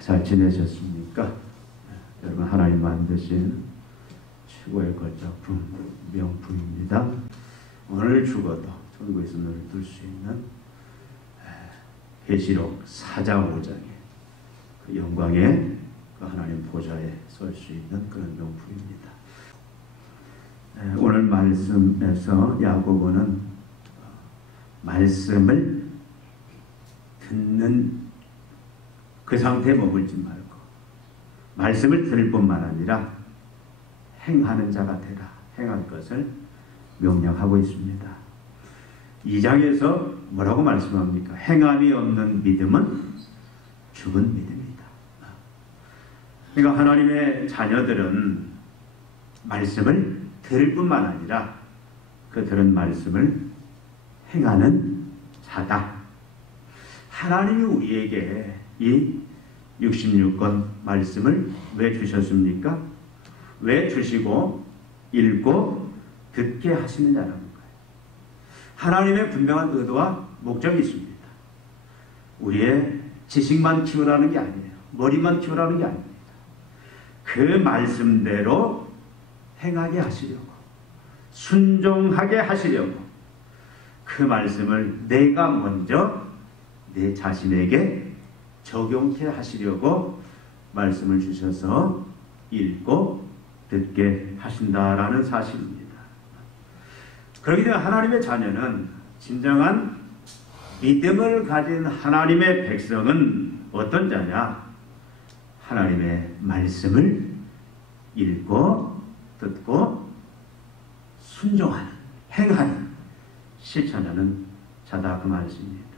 잘 지내셨습니까? 여러분, 하나님 만드신 최고의 걸작품, 명품입니다. 오늘 죽어도 천국에서 눈을 뜰 수 있는 계시록 4장 5장의 그 영광의 그 하나님 보좌에 설 수 있는 그런 명품입니다. 오늘 말씀에서 야고보는 말씀을 듣는 그 상태에 머물지 말고 말씀을 들을 뿐만 아니라 행하는 자가 되라, 행할 것을 명령하고 있습니다. 2장에서 뭐라고 말씀합니까? 행함이 없는 믿음은 죽은 믿음이다. 그러니까 하나님의 자녀들은 말씀을 들을 뿐만 아니라 그 들은 말씀을 행하는 자다. 하나님이 우리에게 이 66권 말씀을 왜 주셨습니까? 왜 주시고 읽고 듣게 하시느냐라는 거예요. 하나님의 분명한 의도와 목적이 있습니다. 우리의 지식만 키우라는 게 아니에요. 머리만 키우라는 게 아닙니다. 그 말씀대로 행하게 하시려고, 순종하게 하시려고, 그 말씀을 내가 먼저 내 자신에게 적용케 하시려고 말씀을 주셔서 읽고 듣게 하신다라는 사실입니다. 그렇기 때문에 하나님의 자녀는, 진정한 믿음을 가진 하나님의 백성은 어떤 자냐? 하나님의 말씀을 읽고 듣고 순종하는, 행하는, 실천하는 자다, 그 말씀입니다.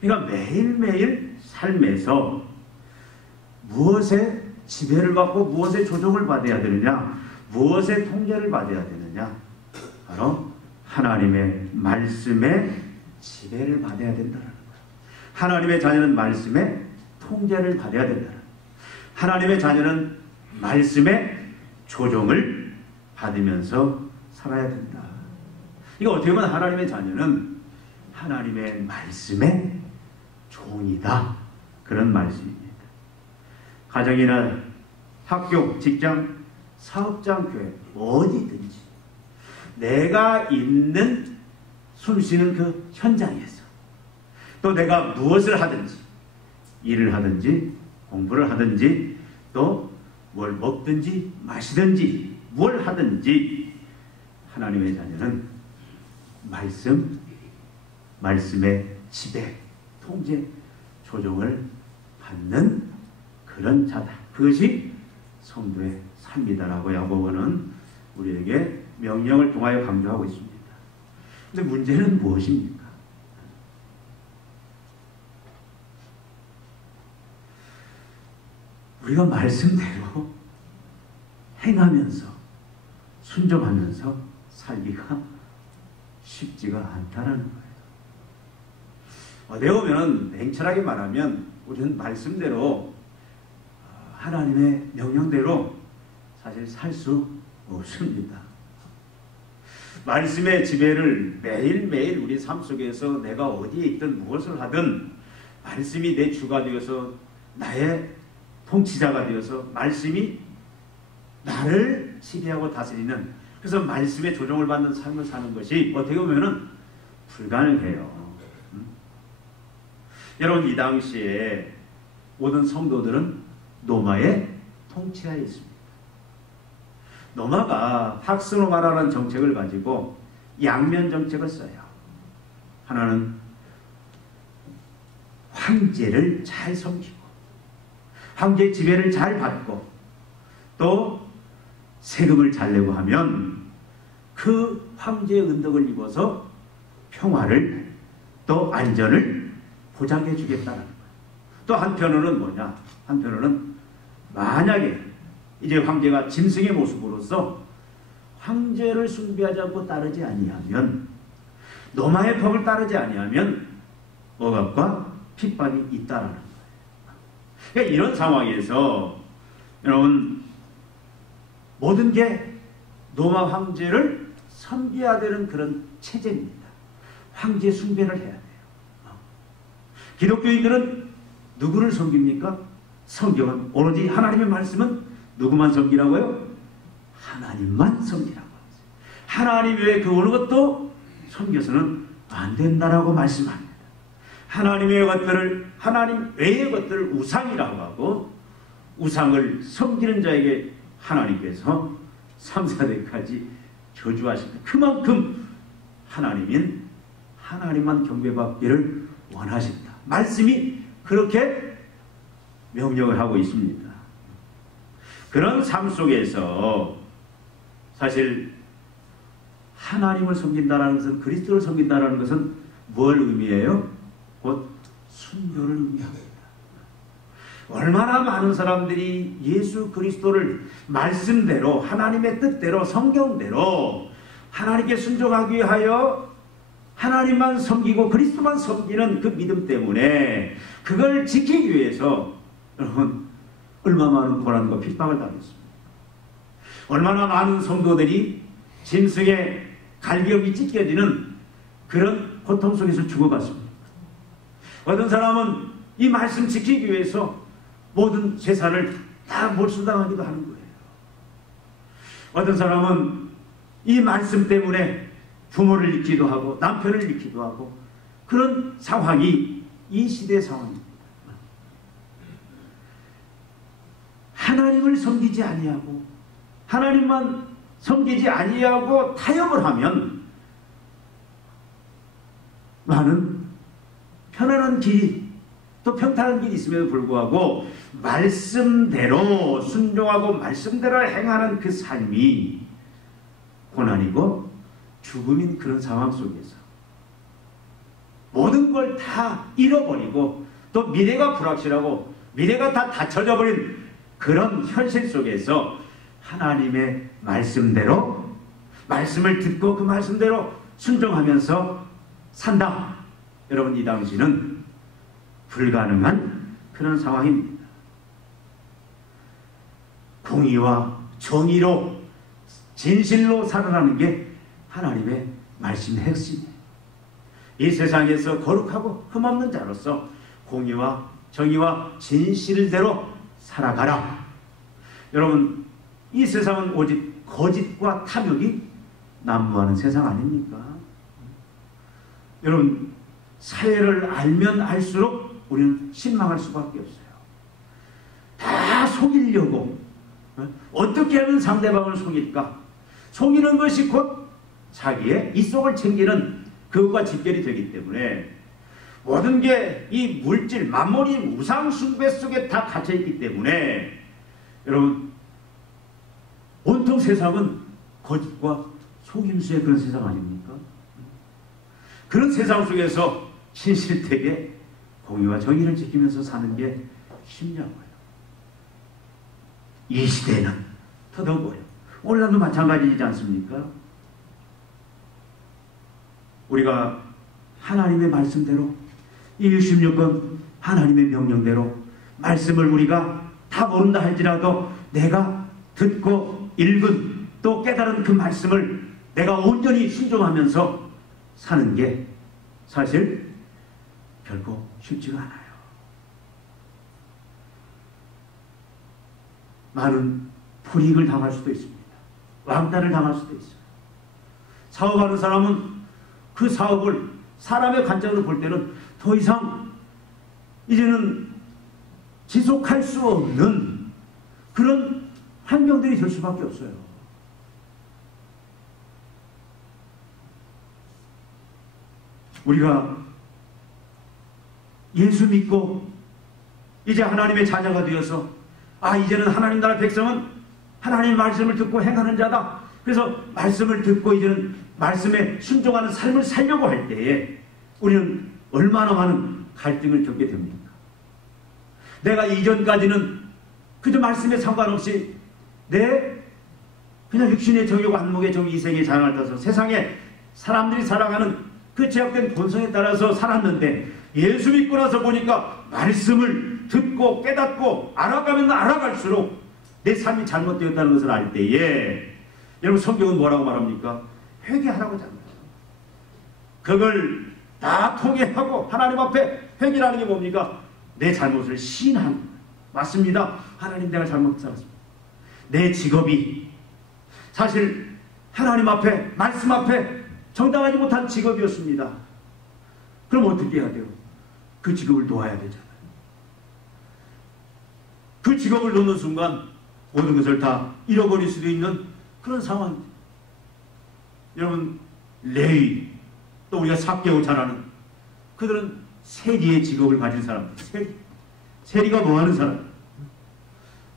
그러니까 매일매일 삶에서 무엇에 지배를 받고 무엇에 조종을 받아야 되느냐, 무엇에 통제를 받아야 되느냐, 바로 하나님의 말씀에 지배를 받아야 된다는 거예요. 하나님의 자녀는 말씀에 통제를 받아야 된다는 거예요. 하나님의 자녀는 말씀에 조종을 받으면서 살아야 된다. 이거 어떻게 보면 하나님의 자녀는 하나님의 말씀에 종이다, 그런 말씀입니다. 가정이나 학교, 직장, 사업장, 교회, 어디든지 내가 있는 숨쉬는 그 현장에서, 또 내가 무엇을 하든지, 일을 하든지 공부를 하든지 또 뭘 먹든지 마시든지 뭘 하든지 하나님의 자녀는 말씀의 지배, 통제, 조종을 받는 그런 자다. 그것이 성도의 삶이다라고 야고보는 우리에게 명령을 통하여 강조하고 있습니다. 그런데 문제는 무엇입니까? 우리가 말씀대로 행하면서 순종하면서 살기가 쉽지가 않다는 거예요. 어떻게 보면 냉철하게 말하면 우리는 말씀대로, 하나님의 명령대로 사실 살 수 없습니다. 말씀의 지배를 매일매일 우리 삶 속에서 내가 어디에 있든 무엇을 하든 말씀이 내 주가 되어서 나의 통치자가 되어서 말씀이 나를 지배하고 다스리는, 그래서 말씀의 조종을 받는 삶을 사는 것이 어떻게 보면 불가능해요. 여러분, 이 당시에 모든 성도들은 노마의 통치하에 있습니다. 노마가 팍스노마라는 정책을 가지고 양면 정책을 써요. 하나는 황제를 잘 섬기고 황제의 지배를 잘 받고 또 세금을 잘 내고 하면 그 황제의 은덕을 입어서 평화를 또 안전을 보장해 주겠다는 거예요. 또 한편으로는 뭐냐? 한편으로는 만약에 이제 황제가 짐승의 모습으로서 황제를 숭배하지 않고 따르지 아니하면, 노마의 법을 따르지 아니하면 억압과 핍박이 있다라는 거예요. 그러니까 이런 상황에서 여러분, 모든 게 노마 황제를 섬겨야 되는 그런 체제입니다. 황제 숭배를 해야 돼요. 기독교인들은 누구를 섬깁니까? 성경은 오로지 하나님의 말씀은 누구만 섬기라고요? 하나님만 섬기라고. 하나님 외에 그 어느 것도 섬겨서는 안 된다라고 말씀합니다. 하나님의 것들을, 하나님 외의 것들을 우상이라고 하고, 우상을 섬기는 자에게 하나님께서 3, 4대까지 저주하십니다. 그만큼 하나님인 하나님만 경배받기를 원하신다. 말씀이 그렇게 명령을 하고 있습니다. 그런 삶 속에서 사실 하나님을 섬긴다는 것은, 그리스도를 섬긴다는 것은 뭘 의미해요? 곧 순교를 의미합니다. 얼마나 많은 사람들이 예수 그리스도를 말씀대로, 하나님의 뜻대로, 성경대로 하나님께 순종하기 위하여 하나님만 섬기고 그리스도만 섬기는 그 믿음 때문에 그걸 지키기 위해서 여러분 얼마나 많은 고난과 핍박을 당했습니다. 얼마나 많은 성도들이 짐승의 갈기역이 찢겨지는 그런 고통 속에서 죽어갔습니다. 어떤 사람은 이 말씀 지키기 위해서 모든 재산을 다 몰수당하기도 하는 거예요. 어떤 사람은 이 말씀 때문에 부모를 잃기도 하고 남편을 잃기도 하고 그런 상황이 이 시대의 상황입니다. 하나님을 섬기지 아니하고 하나님만 섬기지 아니하고 타협을 하면 많은 편안한 길이 또 평탄한 길이 있음에도 불구하고 말씀대로 순종하고 말씀대로 행하는 그 삶이 고난이고 죽음인 그런 상황 속에서 모든 걸 다 잃어버리고 또 미래가 불확실하고 미래가 다 닫혀져 버린 그런 현실 속에서 하나님의 말씀대로 말씀을 듣고 그 말씀대로 순종하면서 산다. 여러분 이 당시는 불가능한 그런 상황입니다. 공의와 정의로 진실로 살아가는 게 하나님의 말씀의 핵심이에요. 이 세상에서 거룩하고 흠없는 자로서 공의와 정의와 진실대로 살아가라. 여러분 이 세상은 오직 거짓과 탐욕이 난무하는 세상 아닙니까? 여러분 사회를 알면 알수록 우리는 실망할 수밖에 없어요. 다 속이려고 어떻게 하면 상대방을 속일까? 속이는 것이 곧 자기의 이속을 챙기는 그것과 직결이 되기 때문에 모든 게 이 물질, 만물이 우상 숭배 속에 다 갇혀있기 때문에 여러분 온통 세상은 거짓과 속임수의 그런 세상 아닙니까? 그런 세상 속에서 신실되게 공의와 정의를 지키면서 사는 게 쉽냐고요. 이 시대는 더더욱요. 오늘날도 마찬가지이지 않습니까? 우리가 하나님의 말씀대로 이 66권 하나님의 명령대로 말씀을 우리가 다 모른다 할지라도 내가 듣고 읽은 또 깨달은 그 말씀을 내가 온전히 순종하면서 사는 게 사실 결코 쉽지가 않아요. 많은 불이익을 당할 수도 있습니다. 왕따를 당할 수도 있어요. 사업하는 사람은 그 사업을 사람의 관점으로 볼 때는 더 이상 이제는 지속할 수 없는 그런 환경들이 될 수밖에 없어요. 우리가 예수 믿고 이제 하나님의 자녀가 되어서 이제는 하나님 나라 백성은 하나님의 말씀을 듣고 행하는 자다. 그래서 말씀을 듣고 이제는 말씀에 순종하는 삶을 살려고 할 때에 우리는 얼마나 많은 갈등을 겪게 됩니까? 내가 이전까지는 그저 말씀에 상관없이 그냥 육신의 정욕, 안목의 정욕, 이생의 자랑을 따라서 세상에 사람들이 살아가는 그 제약된 본성에 따라서 살았는데 예수 믿고 나서 보니까 말씀을 듣고 깨닫고 알아가면 알아갈수록 내 삶이 잘못되었다는 것을 알 때에 여러분 성경은 뭐라고 말합니까? 회개하라고 합니다. 그걸 다 통회하고 하나님 앞에 회개라는 게 뭡니까? 내 잘못을 시인하는 맞습니다. 하나님, 내가 잘못 살았습니다. 내 직업이 사실 하나님 앞에, 말씀 앞에 정당하지 못한 직업이었습니다. 그럼 어떻게 해야 돼요? 그 직업을 놓아야 되잖아요. 그 직업을 놓는 순간 모든 것을 다 잃어버릴 수도 있는 그런 상황. 여러분, 레위, 또 우리가 삭개오 잘 아는 그들은 세리의 직업을 가진 사람들. 세리가 뭐 하는 사람?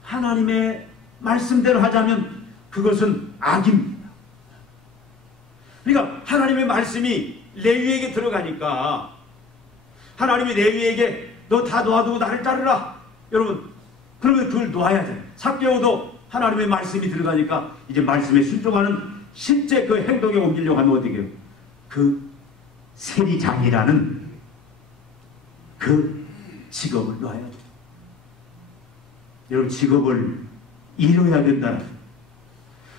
하나님의 말씀대로 하자면 그것은 악입니다. 그러니까 하나님의 말씀이 레위에게 들어가니까 하나님이 레위에게 너 다 놓아두고 나를 따르라. 여러분, 그러면 그걸 놓아야 돼. 삭개오도 하나님의 말씀이 들어가니까 이제 말씀에 순종하는 실제 그 행동에 옮기려고 하면 어떻게 해요? 그 세리장이라는 그 직업을 놓아야 돼. 여러분, 직업을 잃어야 된다.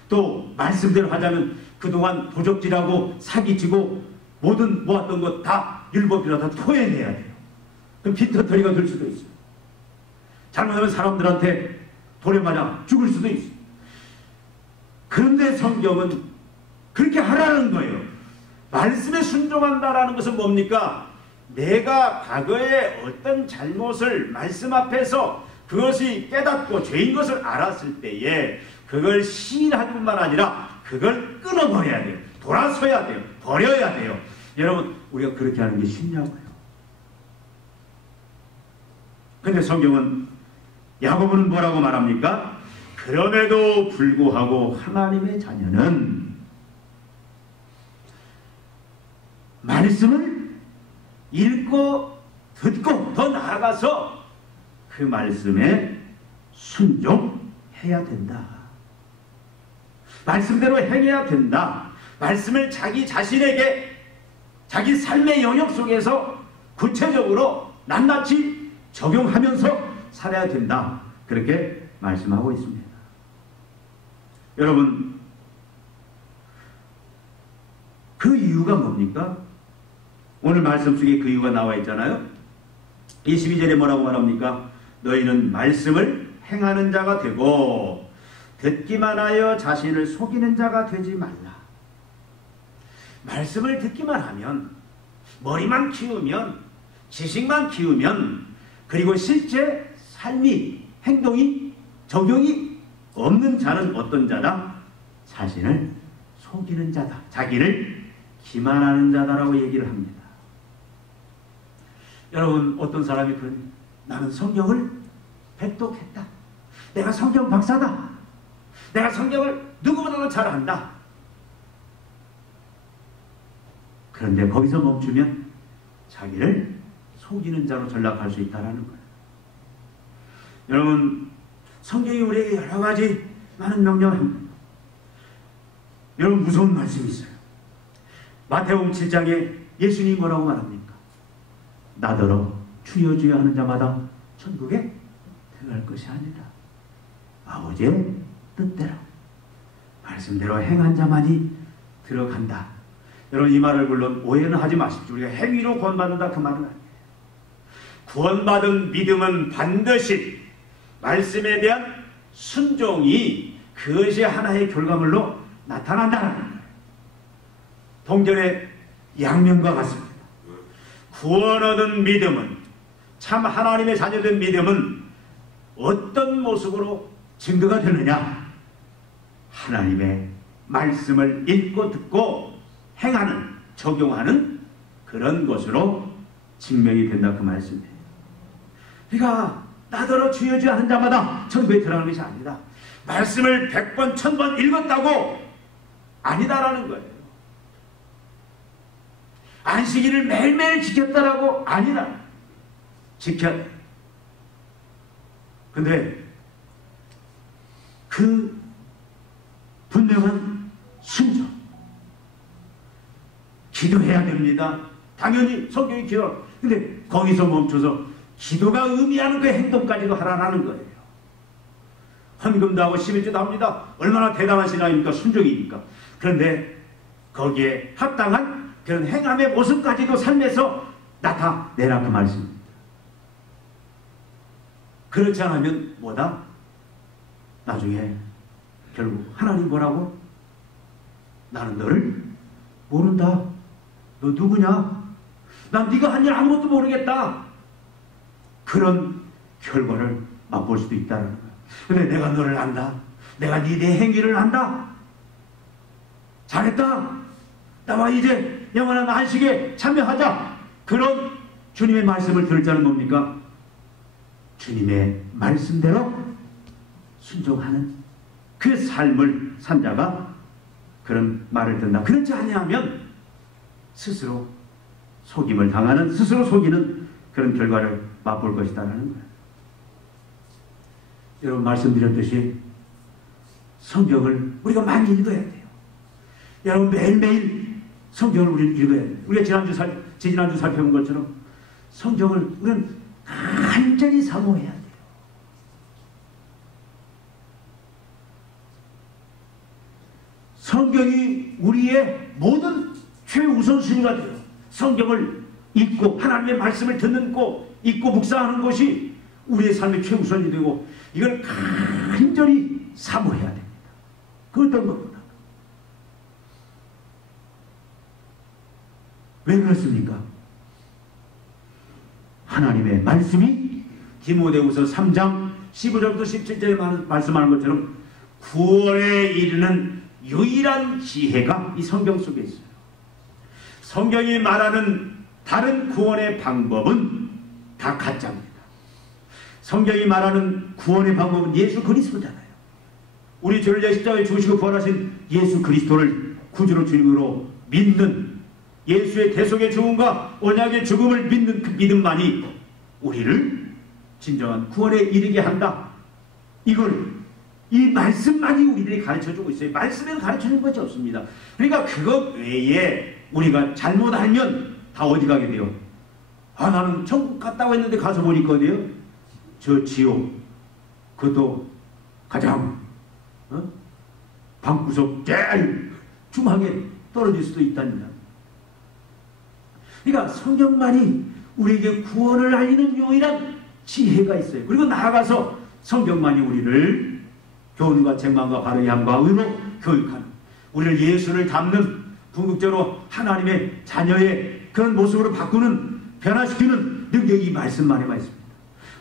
또 말씀대로 하자면 그동안 도적질하고 사기치고 모든 모았던 것 다 율법이라 다 토해내야 돼요. 그럼 빈터터리가 될 수도 있어요. 잘못하면 사람들한테 돌에 맞아 죽을 수도 있어요. 그런데 성경은 그렇게 하라는 거예요. 말씀에 순종한다라는 것은 뭡니까? 내가 과거에 어떤 잘못을 말씀 앞에서 그것이 깨닫고 죄인 것을 알았을 때에 그걸 시인할 뿐만 아니라 그걸 끊어버려야 돼요. 돌아서야 돼요. 버려야 돼요. 여러분, 우리가 그렇게 하는 게 쉽냐고요. 근데 성경은, 야고보는 뭐라고 말합니까? 그럼에도 불구하고 하나님의 자녀는 말씀을 읽고 듣고 더 나아가서 그 말씀에 순종해야 된다. 말씀대로 행해야 된다. 말씀을 자기 자신에게 자기 삶의 영역 속에서 구체적으로 낱낱이 적용하면서 살아야 된다. 그렇게 말씀하고 있습니다. 여러분, 그 이유가 뭡니까? 오늘 말씀 속에 그 이유가 나와 있잖아요. 22절에 뭐라고 말합니까? 너희는 말씀을 행하는 자가 되고 듣기만 하여 자신을 속이는 자가 되지 말라. 말씀을 듣기만 하면, 머리만 키우면, 지식만 키우면, 그리고 실제 삶이, 행동이, 적용이 없는 자는 어떤 자다? 자신을 속이는 자다. 자기를 기만하는 자다라고 얘기를 합니다. 여러분, 어떤 사람이 그런, 나는 성경을 백독했다. 내가 성경 박사다. 내가 성경을 누구보다도 잘 안다. 그런데 거기서 멈추면 자기를 속이는 자로 전락할 수 있다는 거예요. 여러분, 성경이 우리에게 여러 가지 많은 명령을 합니다. 여러분, 무서운 말씀이 있어요. 마태복음 7장에 예수님이 뭐라고 말합니까? 나더러 주여 주여 하는 자마다 천국에 들어갈 것이 아니라 아버지의 뜻대로 말씀대로 행한 자만이 들어간다. 여러분, 이 말을 물론 오해는 하지 마십시오. 우리가 행위로 구원받는다 그 말은 아니에요. 구원받은 믿음은 반드시 말씀에 대한 순종이 그것이 하나의 결과물로 나타난다는 거예요. 동전의 양면과 같습니다. 구원 얻은 믿음은, 참 하나님의 자녀된 믿음은 어떤 모습으로 증거가 되느냐? 하나님의 말씀을 읽고 듣고 행하는, 적용하는 그런 것으로 증명이 된다 그 말씀이에요. 그러니까 나더러 주여 주여 하는 자마다 천국에 들어가는 것이 아니다. 말씀을 100번 1000번 읽었다고 아니다라는 거예요. 안식일을 매일매일 지켰다라고 아니다. 지켰. 근데 그 분명한 순종, 기도해야 됩니다. 당연히 성경이 기도. 근데 거기서 멈춰서 기도가 의미하는 그 행동까지도 하라는 거예요. 헌금도 하고 11조도 합니다. 얼마나 대단한 신앙입니까? 순종이니까. 그런데 거기에 합당한 그런 행함의 모습까지도 삶에서 나타내라 그 말씀입니다. 그렇지 않으면 뭐다? 나중에 결국 하나님 뭐라고? 나는 너를 모른다. 너 누구냐? 난 네가 한 일 아무것도 모르겠다. 그런 결과를 맛볼 수도 있다는 거야. 근데 내가 너를 안다. 내가 네 행위를 안다. 잘했다. 나와 이제 영원한 안식에 참여하자. 그런 주님의 말씀을 들을 자는 뭡니까? 주님의 말씀대로 순종하는 그 삶을 산 자가 그런 말을 듣는다. 그렇지 아니하면 스스로 속임을 당하는, 스스로 속이는 그런 결과를 맛볼 것이다라는 거예요. 여러분, 말씀드렸듯이 성경을 우리가 많이 읽어야 돼요. 여러분, 매일매일 성경을 우리는 읽어야 돼요. 우리가 지난주 살펴본 것처럼 성경을 우리는 간절히 사모해야 돼요. 성경이 우리의 모든 최우선순위가 돼요. 성경을 읽고 하나님의 말씀을 듣는 거, 읽고 묵상하는 것이 우리의 삶의 최우선이 되고 이걸 간절히 사모해야 됩니다. 그 어떤 것보다. 왜 그렇습니까? 하나님의 말씀이 디모데후서 3장 15절부터 17절에 말씀하는 것처럼 구원에 이르는 유일한 지혜가 이 성경 속에 있어요. 성경이 말하는 다른 구원의 방법은 다 가짜입니다. 성경이 말하는 구원의 방법은 예수 그리스도잖아요. 우리 죄를 위해 십자가에 죽으시고 부활하신 예수 그리스도를 구주로 주님으로 믿는, 예수의 대속의 죽음과 언약의 죽음을 믿는 그 믿음만이 우리를 진정한 구원에 이르게 한다. 이 말씀만이 우리들이 가르쳐주고 있어요. 말씀에는 가르쳐주는 것이 없습니다. 그러니까 그것 외에 우리가 잘못 알면 다 어디 가게 돼요? 나는 천국 갔다고 했는데 가서 보니까 어디요? 저 지옥, 그것도 가장 방구석 제일 중앙에 떨어질 수도 있답니다. 그러니까 성경만이 우리에게 구원을 알리는 유일한 지혜가 있어요. 그리고 나아가서 성경만이 우리를 교훈과 책망과 바르게 함과 의로 교육하는, 우리를 예수를 닮는 궁극적으로 하나님의 자녀의 그런 모습으로 바꾸는, 변화시키는 능력이 이 말씀만에만 있습니다.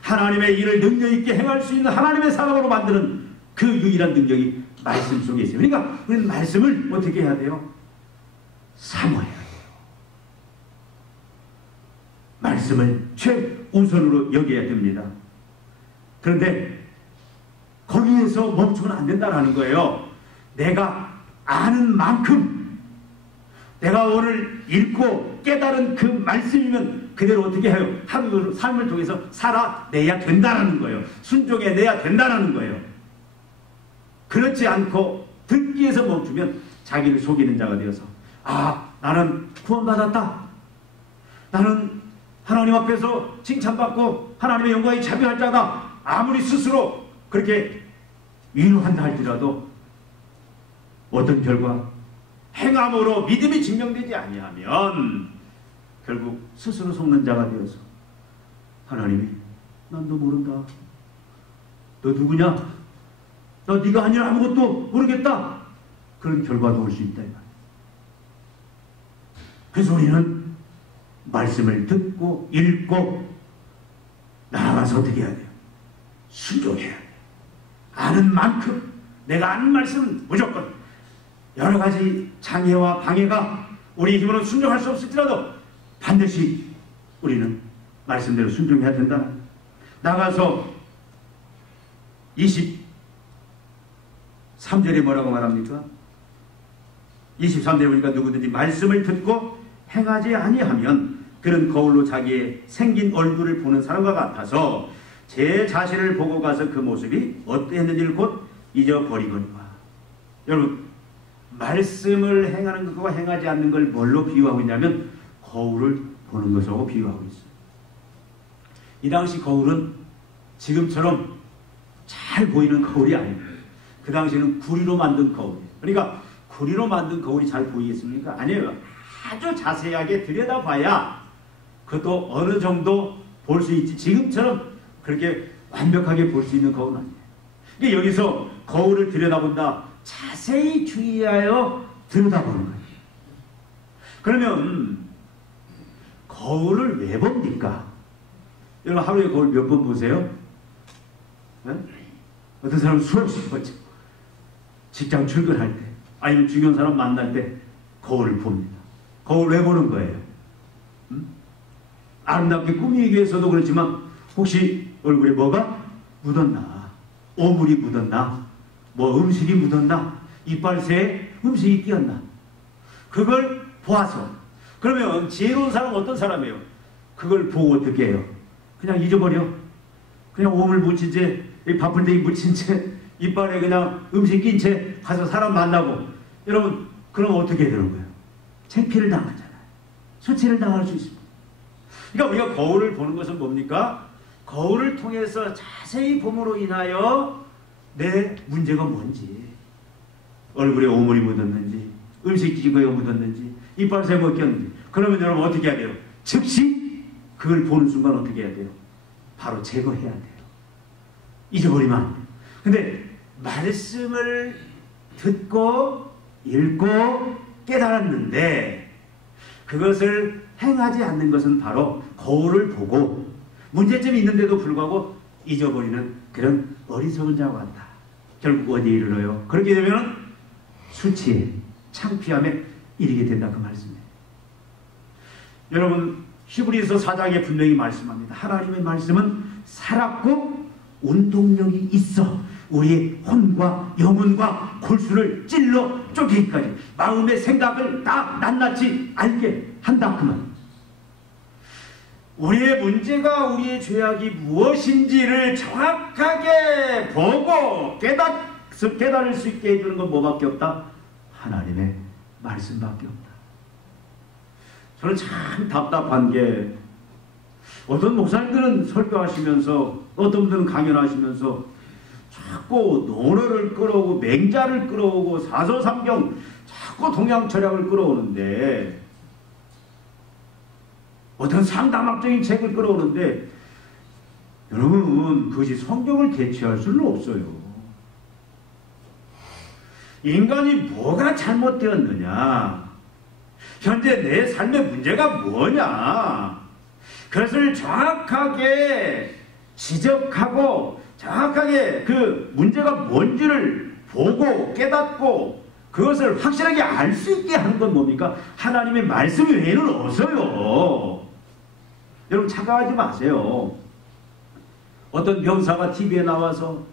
하나님의 일을 능력 있게 행할 수 있는 하나님의 사람으로 만드는 그 유일한 능력이 말씀 속에 있어요. 그러니까 우리는 말씀을 어떻게 해야 돼요? 사모해야 돼요. 말씀을 최우선으로 여겨야 됩니다. 그런데 거기에서 멈추면 안 된다는 거예요. 내가 아는 만큼, 내가 오늘 읽고 깨달은 그 말씀이면 그대로 어떻게 해요? 하루 삶을 통해서 살아내야 된다는 거예요. 순종해내야 된다는 거예요. 그렇지 않고 듣기에서 멈추면 자기를 속이는 자가 되어서 나는 구원받았다. 나는 하나님 앞에서 칭찬받고 하나님의 영광에 참여할 자다. 아무리 스스로 그렇게 위로한다 할지라도 어떤 결과, 행함으로 믿음이 증명되지 아니하면 결국 스스로 속는 자가 되어서 하나님이 난 너 모른다. 너 누구냐? 너 네가 아니라 아무것도 모르겠다. 그런 결과도 올 수 있다. 그래서 우리는 말씀을 듣고 읽고 나아가서 어떻게 해야 돼요? 순종해야 돼요. 아는 만큼, 내가 아는 말씀은 무조건 여러 가지 장애와 방해가 우리 힘으로는 순종할 수 없을지라도 반드시 우리는 말씀대로 순종해야 된다. 나가서 23절에 뭐라고 말합니까? 23절에 보니까 누구든지 말씀을 듣고 행하지 아니하면 그런 거울로 자기의 생긴 얼굴을 보는 사람과 같아서 제 자신을 보고 가서 그 모습이 어떠했는지를 곧 잊어버리거니와. 여러분, 말씀을 행하는 것과 행하지 않는 걸 뭘로 비유하고 있냐면 거울을 보는 것하고 비유하고 있어요. 이 당시 거울은 지금처럼 잘 보이는 거울이 아닙니다. 그 당시에는 구리로 만든 거울이에요. 그러니까 구리로 만든 거울이 잘 보이겠습니까? 아니에요. 아주 자세하게 들여다봐야 그것도 어느 정도 볼 수 있지. 지금처럼 그렇게 완벽하게 볼 수 있는 거울은 아니에요. 그러니까 여기서 거울을 들여다본다. 자세히 주의하여 들여다보는 거예요. 그러면 거울을 왜 봅니까? 여러분 하루에 거울 몇 번 보세요? 네? 어떤 사람은 수없이 보죠. 직장 출근할 때 아니면 중요한 사람 만날 때 거울을 봅니다. 거울 왜 보는 거예요? 아름답게 꾸미기 위해서도 그렇지만 혹시 얼굴에 뭐가 묻었나? 오물이 묻었나? 뭐 음식이 묻었나? 이빨새에 음식이 끼었나? 그걸 보아서. 그러면 지혜로운 사람은 어떤 사람이에요? 그걸 보고 어떻게 해요? 그냥 잊어버려. 그냥 오물 묻힌 채, 바풀대기 묻힌 채, 이빨에 그냥 음식 낀 채 가서 사람 만나고. 여러분 그럼 어떻게 되는 거예요? 창피를 당하잖아요. 수치를 당할 수 있습니다. 그러니까 우리가 거울을 보는 것은 뭡니까? 거울을 통해서 자세히 봄으로 인하여 내 문제가 뭔지, 얼굴에 오물이 묻었는지, 음식 기거에 묻었는지, 이빨새 뭐 꼈는지. 그러면 여러분 어떻게 해야 돼요? 즉시 그걸 보는 순간 어떻게 해야 돼요? 바로 제거해야 돼요. 잊어버리면 안 돼요. 근데 말씀을 듣고 읽고 깨달았는데 그것을 행하지 않는 것은 바로 거울을 보고 문제점이 있는데도 불구하고 잊어버리는 그런 어리석은 자와 같다. 결국 어디에 이르러요? 그렇게 되면 수치에, 창피함에 이르게 된다 그 말씀이에요. 여러분 히브리서 4장에 분명히 말씀합니다. 하나님의 말씀은 살았고 운동력이 있어 우리의 혼과 영혼과 골수를 찔러 쪼개기까지 마음의 생각을 다 낱낱이 알게 한다 그 말. 우리의 문제가 우리의 죄악이 무엇인지를 정확하게 보고 깨달을 수 있게 해주는 건 뭐밖에 없다? 하나님의 말씀밖에 없다. 저는 참 답답한 게 어떤 목사님들은 설교하시면서 어떤 분들은 강연하시면서 자꾸 논어를 끌어오고 맹자를 끌어오고 사서삼경 자꾸 동양철학을 끌어오는데 어떤 상담학적인 책을 끌어오는데 여러분 그것이 성경을 대체할 수는 없어요. 인간이 뭐가 잘못되었느냐, 현재 내 삶의 문제가 뭐냐, 그것을 정확하게 지적하고 정확하게 그 문제가 뭔지를 보고 깨닫고 그것을 확실하게 알 수 있게 하는 건 뭡니까? 하나님의 말씀 외에는 없어요. 여러분 착각하지 마세요. 어떤 병사가 TV에 나와서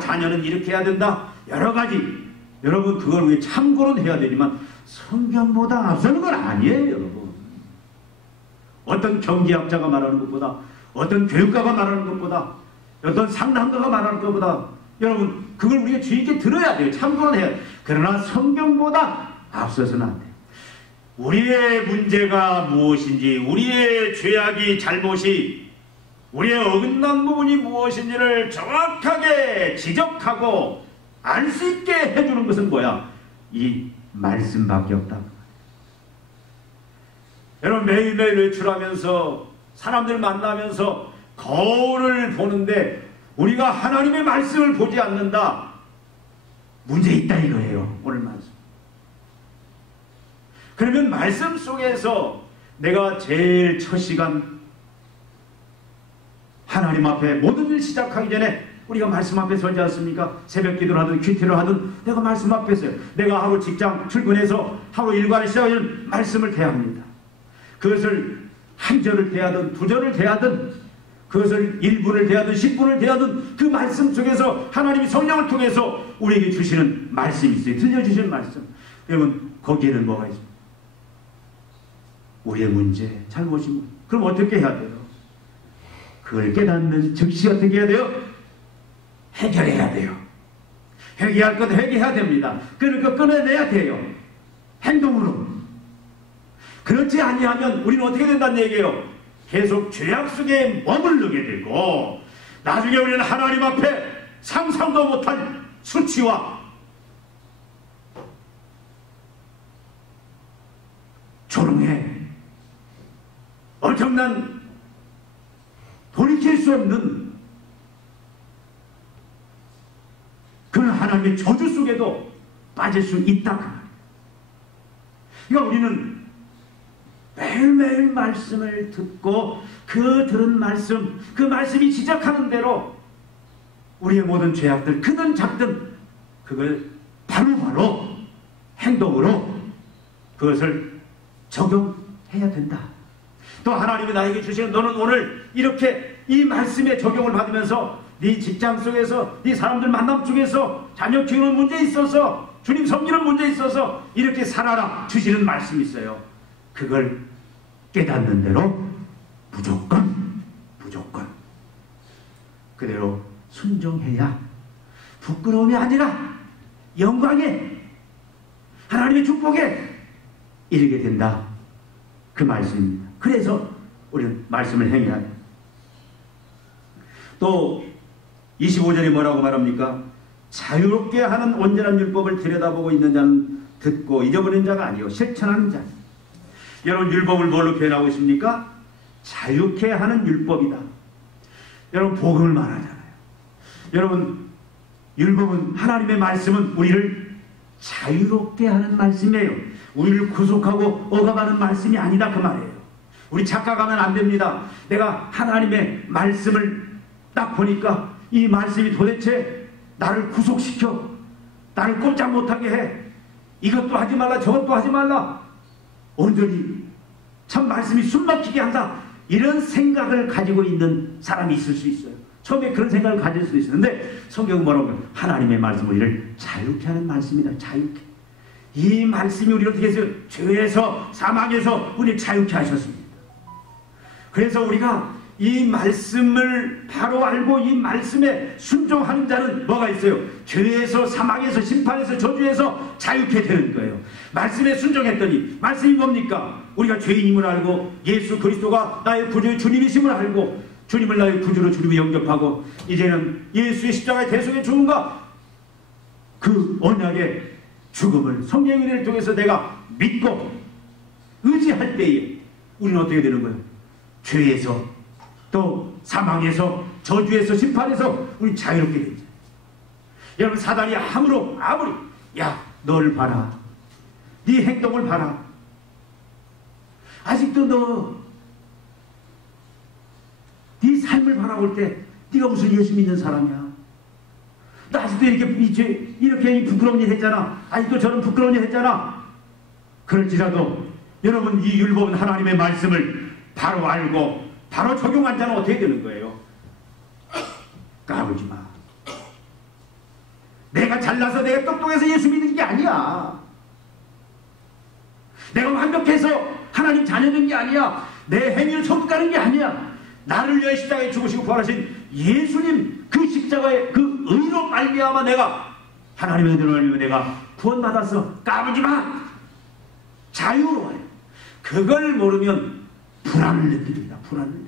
자녀는 이렇게 해야 된다 여러 가지, 여러분 그걸 왜 참고는 해야 되지만 성경보다 앞서는 건 아니에요. 여러분 어떤 경제학자가 말하는 것보다, 어떤 교육가가 말하는 것보다, 어떤 상담가가 말하는 것보다 여러분 그걸 우리가 주의 있게 들어야 돼요. 참고는 해야 돼요. 그러나 성경보다 앞서서는 안 돼요. 우리의 문제가 무엇인지, 우리의 죄악이 잘못이, 우리의 어긋난 부분이 무엇인지를 정확하게 지적하고 알 수 있게 해주는 것은 뭐야? 이 말씀밖에 없다. 여러분 매일매일 외출하면서 사람들 만나면서 거울을 보는데 우리가 하나님의 말씀을 보지 않는다. 문제 있다 이거예요. 오늘 말씀. 그러면 말씀 속에서 내가 제일 첫 시간 하나님 앞에 모든 일 시작하기 전에 우리가 말씀 앞에 서지 않습니까? 새벽 기도를 하든 큐티를 하든 내가 말씀 앞에 서요. 내가 하루 직장 출근해서 하루 일과를 시작하면 말씀을 대합니다. 그것을 한 절을 대하든 두 절을 대하든 그것을 1분을 대하든 10분을 대하든 그 말씀 속에서 하나님이 성령을 통해서 우리에게 주시는 말씀이 있어요. 들려주시는 말씀. 여러분 거기에는 뭐가 있습니까? 우리의 문제, 잘못인 그럼 어떻게 해야 돼요? 그걸 깨닫는 즉시 어떻게 해야 돼요? 해결해야 돼요. 회개할 것 회개해야 됩니다. 그러니까 끊어내야 돼요. 행동으로. 그렇지 아니하면 우리는 어떻게 된다는 얘기예요? 계속 죄악 속에 머무르게 되고 나중에 우리는 하나님 앞에 상상도 못한 수치와 조롱에 엄청난 돌이킬 수 없는 하나님의 저주 속에도 빠질 수 있다. 그 말이에요. 그러니까 우리는 매일매일 말씀을 듣고 그 들은 말씀, 그 말씀이 지적하는 대로 우리의 모든 죄악들, 크든 작든 그걸 바로바로 행동으로 그것을 적용해야 된다. 또 하나님이 나에게 주시는, 너는 오늘 이렇게 이 말씀에 적용을 받으면서 네 직장 속에서, 네 사람들 만남 중에서 자녀 키우는 문제에 있어서, 주님 섬기는 문제에 있어서 이렇게 살아라 주시는 말씀이 있어요. 그걸 깨닫는 대로 무조건 그대로 순종해야 부끄러움이 아니라 영광에, 하나님의 축복에 이르게 된다. 그 말씀입니다. 그래서 우리는 말씀을 행해야 해요. 또 25절에 뭐라고 말합니까? 자유롭게 하는 온전한 율법을 들여다보고 있는 자는 듣고 잊어버린 자가 아니요 실천하는 자. 여러분, 율법을 뭘로 표현하고 있습니까? 자유케 하는 율법이다. 여러분, 복음을 말하잖아요. 여러분, 율법은, 하나님의 말씀은 우리를 자유롭게 하는 말씀이에요. 우리를 구속하고 억압하는 말씀이 아니다 그 말이에요. 우리 착각하면 안 됩니다. 내가 하나님의 말씀을 딱 보니까 이 말씀이 도대체 나를 구속시켜, 나를 꼼짝 못하게 해. 이것도 하지 말라, 저것도 하지 말라, 온전히 참 말씀이 숨막히게 한다, 이런 생각을 가지고 있는 사람이 있을 수 있어요. 처음에 그런 생각을 가질 수 있었는데 성경은 뭐라고 해요? 하나님의 말씀, 우리를 자유케 하는 말씀이다. 자유케. 이 말씀이 우리를 어떻게 해서 죄에서, 사망에서 우리를 자유케 하셨습니다. 그래서 우리가 이 말씀을 바로 알고 이 말씀에 순종하는 자는 뭐가 있어요? 죄에서, 사망에서, 심판에서, 저주에서 자유케 되는 거예요. 말씀에 순종했더니, 말씀이 뭡니까? 우리가 죄인임을 알고 예수 그리스도가 나의 구주 주님이심을 알고 주님을 나의 구주로 주님을 영접하고 이제는 예수의 십자가의 대속의 죽음과 그 언약의 죽음을 성령의 은혜를 통해서 내가 믿고 의지할 때에 우리는 어떻게 되는 거예요? 죄에서, 또 사망에서, 저주에서, 심판에서 우리 자유롭게 되죠. 여러분, 사단이 아무리 야, 널 봐라, 네 행동을 봐라, 아직도 너 네 삶을 바라볼 때 네가 무슨 예수 믿는 사람이야, 너 아직도 이렇게 부끄러운 일 했잖아, 아직도 저런 부끄러운 일 했잖아. 그럴지라도 여러분, 이 율법은 하나님의 말씀을 바로 알고 바로 적용한 자는 어떻게 되는 거예요? 까불지 마. 내가 잘나서, 내가 똑똑해서 예수 믿는 게 아니야. 내가 완벽해서 하나님 자녀된 게 아니야. 내 행위를 천국 가는 게 아니야. 나를 위해 십자가에 죽으시고 부활하신 예수님 그 십자가의 그 의로 말미암아 내가, 하나님의 은혜로 말미암아 내가 구원받았어. 까불지 마. 자유로워요. 그걸 모르면 불안을 느낍니다. 불안을.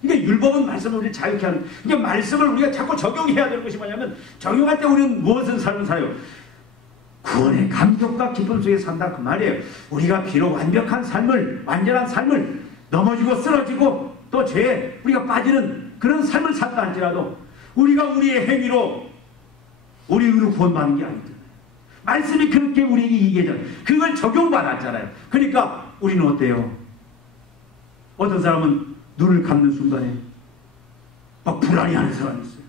그러니까 율법은 말씀을 우리를 자유케 하는, 그러니까 말씀을 우리가 자꾸 적용해야 되는 것이 뭐냐면, 적용할 때 우리는 무엇을 삶을 살아요? 구원의 감격과 기쁨 속에 산다 그 말이에요. 우리가 비록 완벽한 삶을, 완전한 삶을, 넘어지고 쓰러지고 또 죄에 우리가 빠지는 그런 삶을 산다 할지라도 우리가 우리의 행위로, 우리 의로 구원받는 게 아니잖아요. 말씀이 그렇게 우리에게 얘기하잖아요. 그걸 적용받았잖아요. 그러니까 우리는 어때요? 어떤 사람은 눈을 감는 순간에 막 불안해하는 사람이 있어요.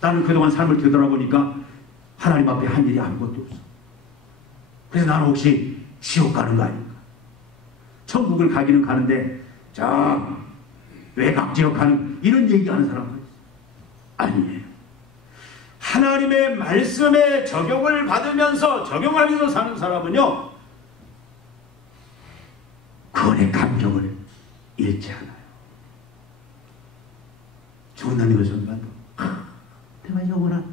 나는 그동안 삶을 되돌아보니까 하나님 앞에 한 일이 아무것도 없어. 그래서 나는 혹시 지옥 가는 거 아닌가? 천국을 가기는 가는데 저 외곽지역 가는, 이런 얘기하는 사람은 아니에요. 하나님의 말씀에 적용을 받으면서, 적용하면서 사는 사람은요, 구원의 감격을 잃지 않아요. 좋은 하나님의 선반도 내가 영원한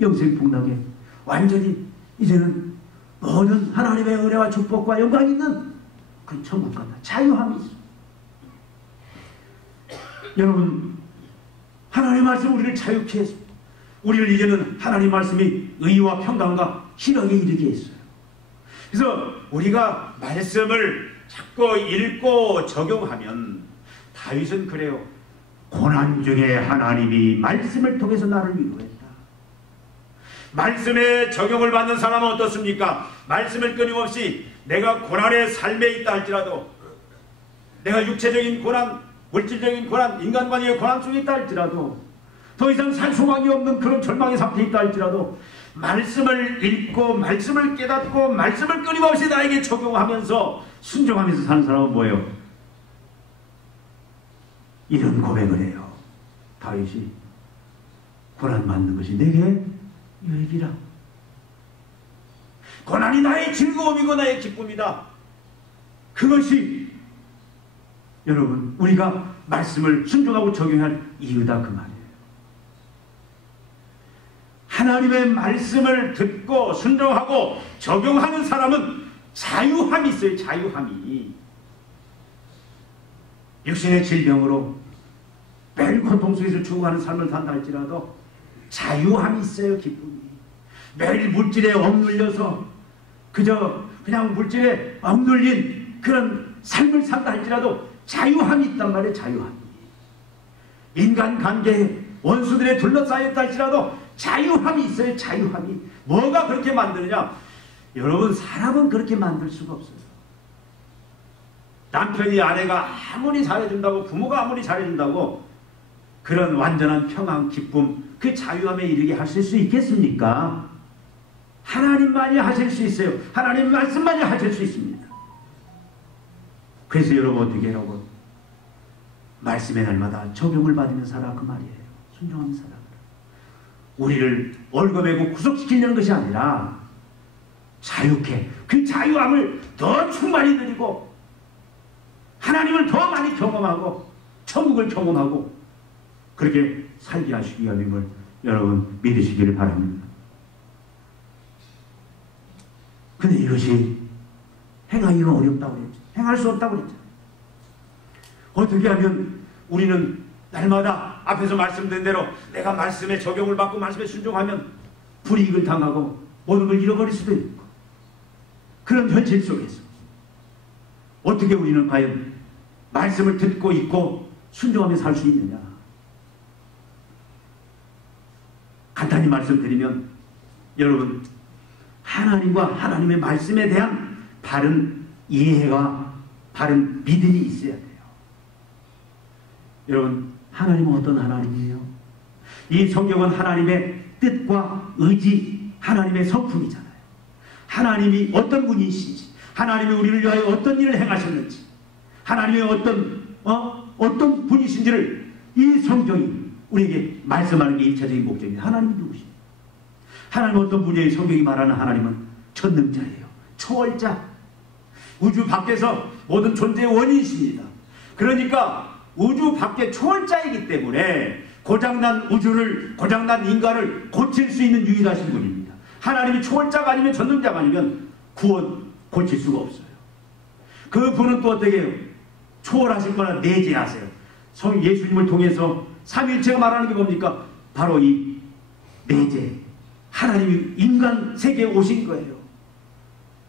영생 복락에 완전히 이제는 모든 하나님의 은혜와 축복과 영광이 있는 그 천국 같다. 자유함이 있어. 여러분, 하나님의 말씀 우리를 자유케 해서 우리를 이제는 하나님의 말씀이 의와 평강과 희락에 이르게 했어요. 그래서 우리가 말씀을 자꾸 읽고 적용하면, 다윗은 그래요. 고난 중에 하나님이 말씀을 통해서 나를 위로했다. 말씀에 적용을 받는 사람은 어떻습니까? 말씀을 끊임없이 내가 고난의 삶에 있다 할지라도, 내가 육체적인 고난, 물질적인 고난, 인간관계의 고난 중에 있다 할지라도, 더 이상 살 소망이 없는 그런 절망의 상태에 있다 할지라도 말씀을 읽고 말씀을 깨닫고 말씀을 끊임없이 나에게 적용하면서 순종하면서 사는 사람은 뭐예요? 이런 고백을 해요. 다윗이 고난 받는 것이 내게 유익이라. 고난이 나의 즐거움이고 나의 기쁨이다. 그것이 여러분 우리가 말씀을 순종하고 적용할 이유다 그 말이에요. 하나님의 말씀을 듣고 순종하고 적용하는 사람은 자유함이 있어요. 자유함이. 육신의 질병으로 매일 고통 속에서 죽어가는 삶을 산다 할지라도 자유함이 있어요. 기쁨이. 매일 물질에 억눌려서 그냥 물질에 억눌린 그런 삶을 산다 할지라도 자유함이 있단 말이에요. 자유함이. 인간관계에 원수들에 둘러싸였다 할지라도 자유함이 있어요. 자유함이. 뭐가 그렇게 만드느냐? 여러분 사람은 그렇게 만들 수가 없어요. 남편이 아내가 아무리 잘해준다고, 부모가 아무리 잘해준다고 그런 완전한 평안, 기쁨, 그 자유함에 이르게 하실 수 있겠습니까? 하나님만이 하실 수 있어요. 하나님 말씀만이 하실 수 있습니다. 그래서 여러분 어떻게 하고 말씀의 날마다 적용을 받으며 살아 그 말이에요. 순종하며 살아. 우리를 월급내고 구속시키려는 것이 아니라 자유케 그 자유함을 더 충만히 누리고 하나님을 더 많이 경험하고 천국을 경험하고 그렇게 살게 하시기 위함임을 여러분 믿으시기를 바랍니다. 근데 이것이 행하기가 어렵다고 그랬죠. 행할 수 없다고 그랬죠. 어떻게 하면 우리는 날마다 앞에서 말씀드린 대로 내가 말씀에 적용을 받고 말씀에 순종하면 불이익을 당하고 모든 걸 잃어버릴 수도 있고 그런 현실 속에서 어떻게 우리는 과연 말씀을 듣고 있고 순종하며 살 수 있느냐. 간단히 말씀드리면 여러분 하나님과 하나님의 말씀에 대한 바른 이해가 바른 믿음이 있어야 돼요. 여러분 하나님은 어떤 하나님이에요? 이 성경은 하나님의 뜻과 의지, 하나님의 성품이잖아요. 하나님이 어떤 분이신지, 하나님이 우리를 위하여 어떤 일을 행하셨는지, 하나님의 어떤 분이신지를 이 성경이 우리에게 말씀하는 게 일차적인 목적입니다. 하나님이 누구십니까? 하나님은 어떤 분이에요? 성경이 말하는 하나님은 전능자예요. 초월자. 우주 밖에서 모든 존재의 원인이십니다. 그러니까 우주 밖에 초월자이기 때문에 고장난 우주를, 고장난 인간을 고칠 수 있는 유일하신 분입니다. 하나님이 초월자가 아니면 전능자가 아니면 고칠 수가 없어요. 그 분은 또 어떻게 해요? 초월하신 거나 내재하세요. 성 예수님을 통해서 삼위일체가 말하는 게 뭡니까? 바로 이 내재. 하나님이 인간 세계에 오신 거예요.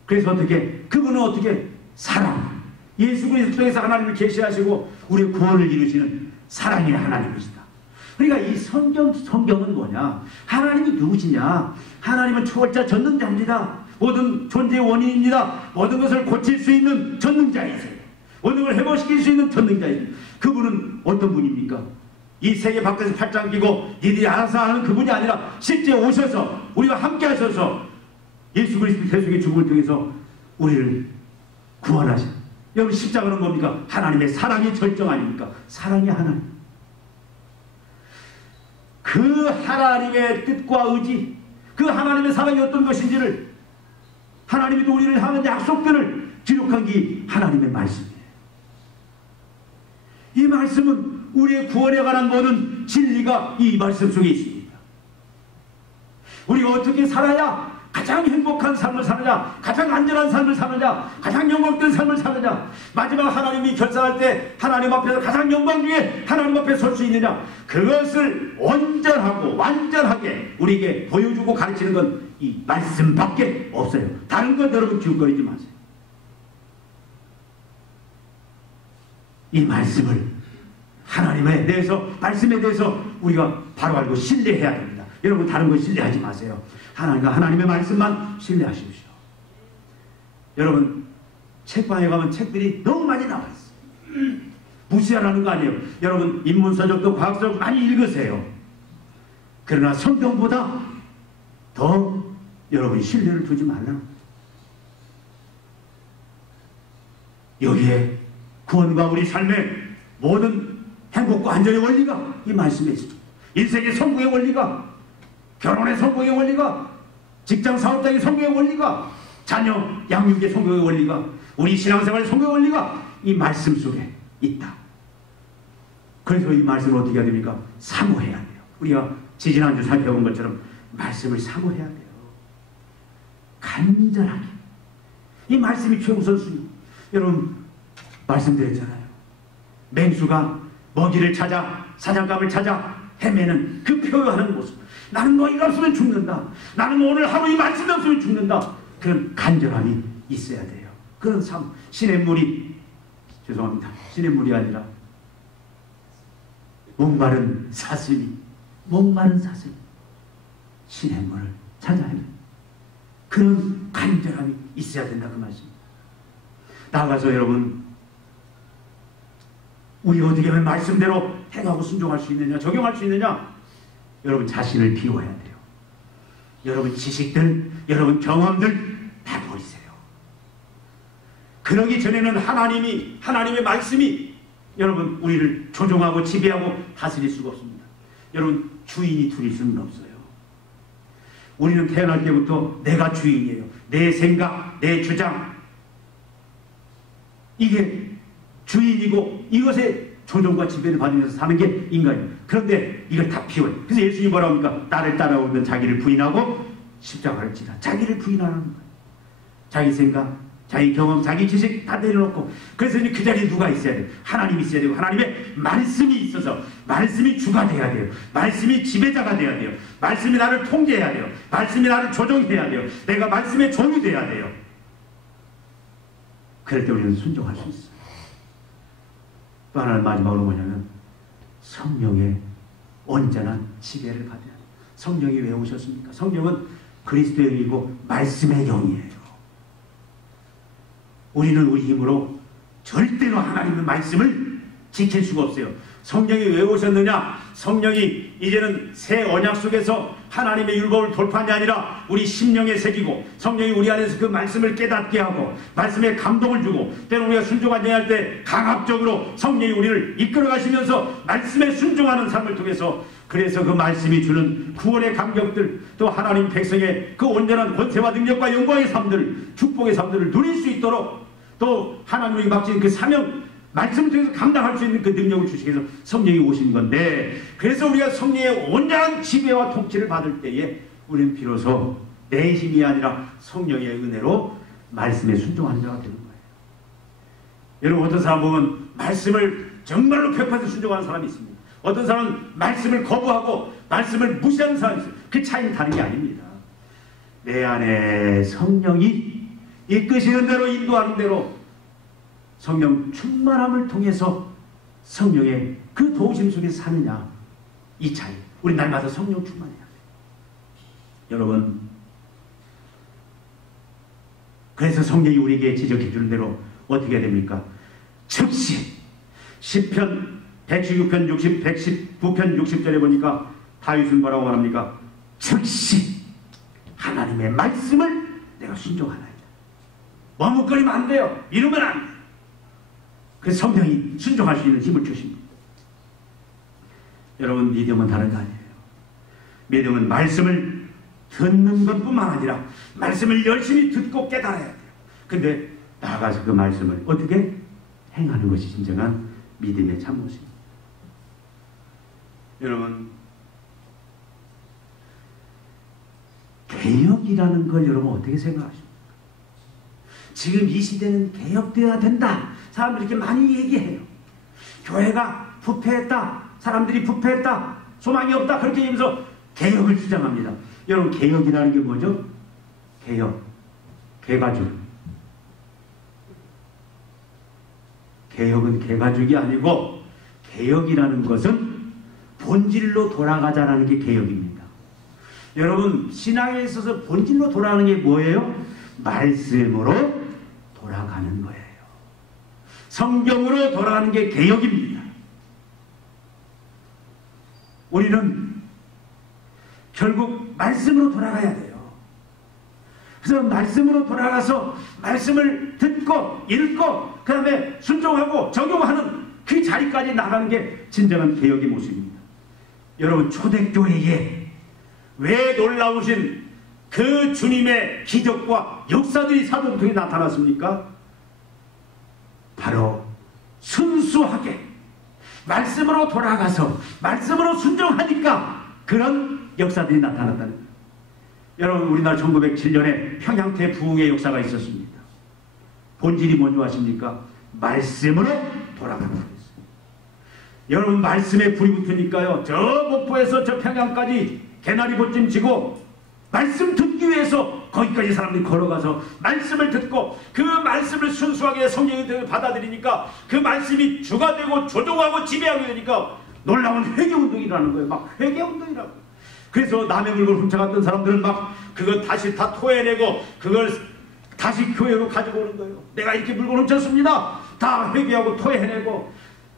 그래서 그분은 어떻게? 사랑. 예수 그리스도 통해서 하나님을 계시하시고 우리의 구원을 이루시는 사랑의 하나님이시다. 그러니까 이 성경은 뭐냐? 하나님이 누구시냐? 하나님은 초월자 전능자입니다. 모든 존재의 원인입니다. 모든 것을 고칠 수 있는 전능자이세요. 모든 걸 회복시킬 수 있는 전능자이세요. 그분은 어떤 분입니까? 이 세계 밖에서 팔짱 끼고 니들이 알아서 하는 그분이 아니라 실제 오셔서 우리와 함께 하셔서 예수 그리스도 대속의 죽음을 통해서 우리를 구원하신. 여러분 십자가는 뭡니까? 하나님의 사랑의 절정 아닙니까? 사랑의 하나님. 그 하나님의 뜻과 의지, 그 하나님의 사랑이 어떤 것인지를 하나님이 또 우리를 향한 약속들을 기록한 게 하나님의 말씀이에요. 이 말씀은 우리의 구원에 관한 모든 진리가 이 말씀 속에 있습니다. 우리가 어떻게 살아야 가장 행복한 삶을 사느냐, 가장 안전한 삶을 사느냐, 가장 영광된 삶을 사느냐, 마지막 하나님이 결산할 때 하나님 앞에서 가장 영광 중에 하나님 앞에 설 수 있느냐, 그것을 온전하고 완전하게 우리에게 보여주고 가르치는 건 이 말씀밖에 없어요. 다른 건 여러분 기웃거리지 마세요. 이 말씀을 하나님에 대해서, 말씀에 대해서 우리가 바로 알고 신뢰해야 됩니다. 여러분 다른 거 신뢰하지 마세요. 하나님과 하나님의 말씀만 신뢰하십시오. 여러분 책방에 가면 책들이 너무 많이 나와 있어요. 무시하라는 거 아니에요. 여러분 인문서적도 과학서적 많이 읽으세요. 그러나 성경보다 더 여러분 신뢰를 두지 말라는 거예요. 여기에 구원과 우리 삶의 모든 행복과 안전의 원리가 이 말씀에 있습니다. 인생의 성공의 원리가, 결혼의 성공의 원리가, 직장 사업장의 성공의 원리가, 자녀 양육의 성공의 원리가, 우리 신앙생활의 성공의 원리가 이 말씀 속에 있다. 그래서 이 말씀을 어떻게 해야 됩니까? 사모해야 돼요. 우리가 지지난주 살펴본 것처럼 말씀을 사모해야 돼요. 간절하게. 이 말씀이 최우선순위. 여러분 말씀드렸잖아요. 맹수가 먹이를 찾아 사냥감을 찾아 헤매는 그 표현하는 모습. 나는 너희가 없으면 죽는다. 나는 오늘 하루 이 말씀이 없으면 죽는다. 그런 간절함이 있어야 돼요. 그런 삶. 시냇물이 죄송합니다. 시냇물이 아니라 목마른 사슴이 시냇물을 찾아야 돼요. 그런 간절함이 있어야 된다 그 말씀입니다. 나아가서 여러분 우리 어떻게 하면 말씀대로 행하고 순종할 수 있느냐, 적용할 수 있느냐? 여러분 자신을 비워야 돼요. 여러분 지식들, 여러분 경험들 다 버리세요. 그러기 전에는 하나님의 말씀이 여러분 우리를 조종하고 지배하고 다스릴 수가 없습니다. 여러분 주인이 둘일 수는 없어요. 우리는 태어날 때부터 내가 주인이에요. 내 생각, 내 주장, 이게 주인이고 이것에 조종과 지배를 받으면서 사는 게 인간이에요. 그런데 이걸 다 비워요. 그래서 예수님이 뭐라고 합니까? 나를 따라오면 자기를 부인하고 십자가를 지라. 자기를 부인하라는 거예요. 자기 생각, 자기 경험, 자기 지식 다 내려놓고. 그래서 그 자리에 누가 있어야 돼요? 하나님이 있어야 되고 하나님의 말씀이 있어서 말씀이 주가 돼야 돼요. 말씀이 지배자가 돼야 돼요. 말씀이 나를 통제해야 돼요. 말씀이 나를 조종해야 돼요. 내가 말씀의 종이 돼야 돼요. 그럴 때 우리는 순종할 수 있어요. 또 하나는 마지막으로 뭐냐면 성령의 온전한 지배를 받아야 돼요. 성령이 왜 오셨습니까? 성령은 그리스도의 영이고 말씀의 영이에요. 우리는 우리 힘으로 절대로 하나님의 말씀을 지킬 수가 없어요. 성령이 왜 오셨느냐? 성령이 이제는 새 언약 속에서 하나님의 율법을 돌파한 게 아니라 우리 심령에 새기고 성령이 우리 안에서 그 말씀을 깨닫게 하고 말씀에 감동을 주고 때로는 우리가 순종하지 않을 때 강압적으로 성령이 우리를 이끌어 가시면서 말씀에 순종하는 삶을 통해서 그래서 그 말씀이 주는 구원의 감격들 또 하나님 백성의 그 온전한 권세와 능력과 영광의 삶들 축복의 삶들을 누릴 수 있도록 또 하나님이 맡긴 그 사명 말씀을 통해서 감당할 수 있는 그 능력을 주시기 위해서 성령이 오신 건데 그래서 우리가 성령의 온전한 지배와 통치를 받을 때에 우리는 비로소 내 힘이 아니라 성령의 은혜로 말씀에 순종하는 자가 되는 거예요. 여러분 어떤 사람 보면 말씀을 정말로 100% 순종하는 사람이 있습니다. 어떤 사람은 말씀을 거부하고 말씀을 무시하는 사람이 있어요. 그 차이는 다른 게 아닙니다. 내 안에 성령이 이끄시는 대로 인도하는 대로 성령 충만함을 통해서 성령의 그 도우심 속에 사느냐 이 차이. 우리 날마다 성령 충만해야 돼요. 여러분 그래서 성령이 우리에게 지적해 주는 대로 어떻게 해야 됩니까? 즉시 시편 119편 119편 60절에 보니까 다윗은 뭐라고 말합니까? 즉시 하나님의 말씀을 내가 순종하나이다. 머뭇거리면 안 돼요. 이러면 안 돼요. 그 성령이 순종할 수 있는 힘을 주십니다. 여러분 믿음은 다른 거 아니에요. 믿음은 말씀을 듣는 것뿐만 아니라 말씀을 열심히 듣고 깨달아야 돼요. 근데 나아가서 그 말씀을 어떻게 행하는 것이 진정한 믿음의 참모습입니다. 여러분 개혁이라는 걸 여러분 어떻게 생각하십니까? 지금 이 시대는 개혁되어야 된다. 사람들이 이렇게 많이 얘기해요. 교회가 부패했다. 사람들이 부패했다. 소망이 없다. 그렇게 얘기하면서 개혁을 주장합니다. 여러분 개혁이라는 게 뭐죠? 개혁. 개가죽. 개혁은 개가죽이 아니고 개혁이라는 것은 본질로 돌아가자라는 게 개혁입니다. 여러분, 신앙에 있어서 본질로 돌아가는 게 뭐예요? 말씀으로 돌아가는 거예요. 성경으로 돌아가는 게 개혁입니다. 우리는 결국 말씀으로 돌아가야 돼요. 그래서 말씀으로 돌아가서 말씀을 듣고 읽고 그 다음에 순종하고 적용하는 그 자리까지 나가는 게 진정한 개혁의 모습입니다. 여러분, 초대교회에 왜 놀라우신 그 주님의 기적과 역사들이 사도들 통해 나타났습니까? 바로 순수하게 말씀으로 돌아가서 말씀으로 순종하니까 그런 역사들이 나타났다는 거예요. 여러분, 우리나라 1907년에 평양태 부흥의 역사가 있었습니다. 본질이 뭔지 아십니까? 말씀으로 돌아가는 거예요. 여러분, 말씀에 불이 붙으니까요, 저 목포에서 저 평양까지 개나리 보찜 지고 말씀 듣기 위해서 거기까지 사람들이 걸어가서 말씀을 듣고 그 말씀을 순수하게 성령이 받아들이니까 그 말씀이 주가 되고 조종하고 지배하게 되니까 놀라운 회개운동이라는 거예요. 막 회개운동이라고. 그래서 남의 물건 훔쳐갔던 사람들은 막 그걸 다시 다 토해내고 그걸 다시 교회로 가지고 오는 거예요. 내가 이렇게 물건 훔쳤습니다. 다 회개하고 토해내고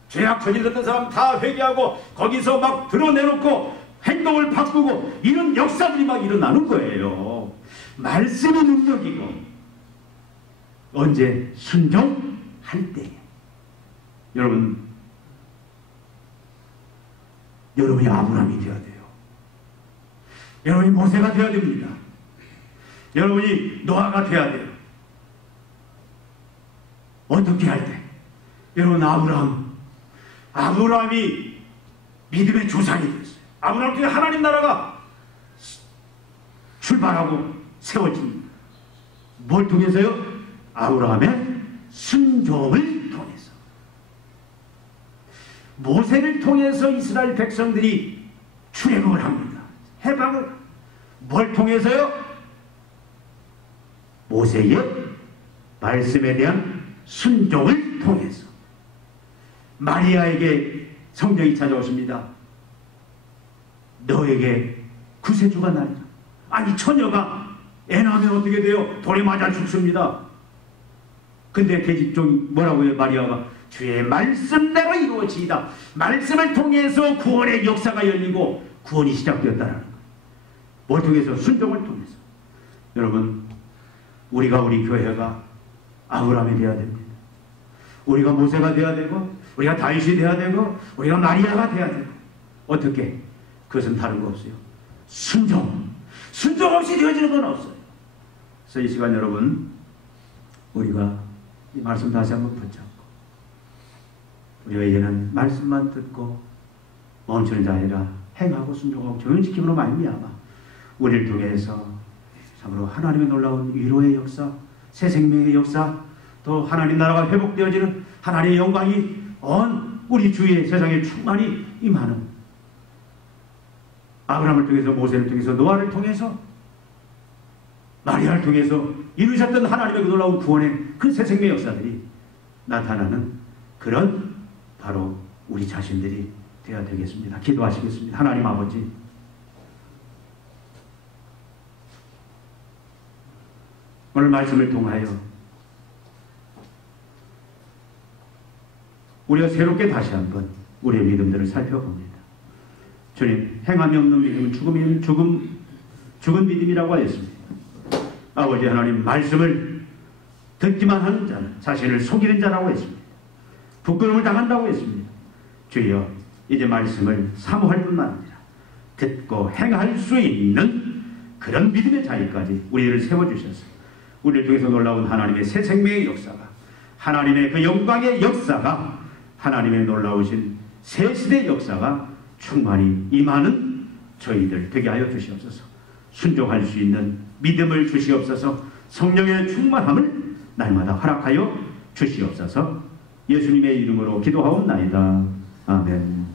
죄악 저질렀던 사람 다 회개하고 거기서 막 드러내놓고 행동을 바꾸고 이런 역사들이 막 일어나는 거예요. 말씀의 능력이고 언제 순종할 때 여러분이 아브라함이 되어야 돼요. 여러분이 모세가 되어야 됩니다. 여러분이 노아가 되어야 돼요. 어떻게 할 때? 여러분, 아브라함이 믿음의 조상이 됐어요. 아브라함 통해 하나님 나라가 출발하고 세워집니다. 뭘 통해서요? 아브라함의 순종을 통해서. 모세를 통해서 이스라엘 백성들이 출애굽을 합니다. 해방을 뭘 통해서요? 모세의 말씀에 대한 순종을 통해서. 마리아에게 성령이 찾아오십니다. 너에게 구세주가 나리라. 아니, 처녀가 애 낳으면 어떻게 돼요? 돌에 맞아 죽습니다. 근데 계집종이 뭐라고 해요? 마리아가 주의 말씀대로 이루어지이다. 말씀을 통해서 구원의 역사가 열리고 구원이 시작되었다는 거예요. 뭘 통해서? 순종을 통해서. 여러분, 우리 교회가 아브라함이 되어야 됩니다. 우리가 모세가 되어야 되고 우리가 다윗이 되어야 되고 우리가 마리아가 되어야 되고. 어떻게? 그것은 다른 거 없어요. 순종 없이 되어지는 건 없어요. 그래서 이 시간 여러분, 우리가 이 말씀 다시 한번 붙잡고 우리가 이제는 말씀만 듣고 멈추는 자 아니라 행하고 순종하고 조용지킴으로 말미암아 우리를 통해서 참으로 하나님의 놀라운 위로의 역사, 새 생명의 역사, 또 하나님 나라가 회복되어지는 하나님의 영광이 온 우리 주위의 세상에 충만히 임하는, 아브라함을 통해서, 모세를 통해서, 노아를 통해서, 마리아를 통해서 이루셨던 하나님의 그 놀라운 구원의 그 새 생명의 역사들이 나타나는 그런 바로 우리 자신들이 되어야 되겠습니다. 기도하시겠습니다. 하나님 아버지, 오늘 말씀을 통하여 우리가 새롭게 다시 한번 우리의 믿음들을 살펴봅니다. 주님, 행함이 없는 믿음은 죽은 믿음이라고 하였습니다. 아버지 하나님, 말씀을 듣기만 하는 자는 자신을 속이는 자라고 했습니다. 부끄러움을 당한다고 했습니다. 주여, 이제 말씀을 사모할 뿐만 아니라 듣고 행할 수 있는 그런 믿음의 자리까지 우리를 세워주셔서 우리를 통해서 놀라운 하나님의 새 생명의 역사가, 하나님의 그 영광의 역사가, 하나님의 놀라우신 새 시대의 역사가 충만히 임하는 저희들 되게 하여 주시옵소서. 순종할 수 있는 믿음을 주시옵소서. 성령의 충만함을 날마다 허락하여 주시옵소서. 예수님의 이름으로 기도하옵나이다. 아멘.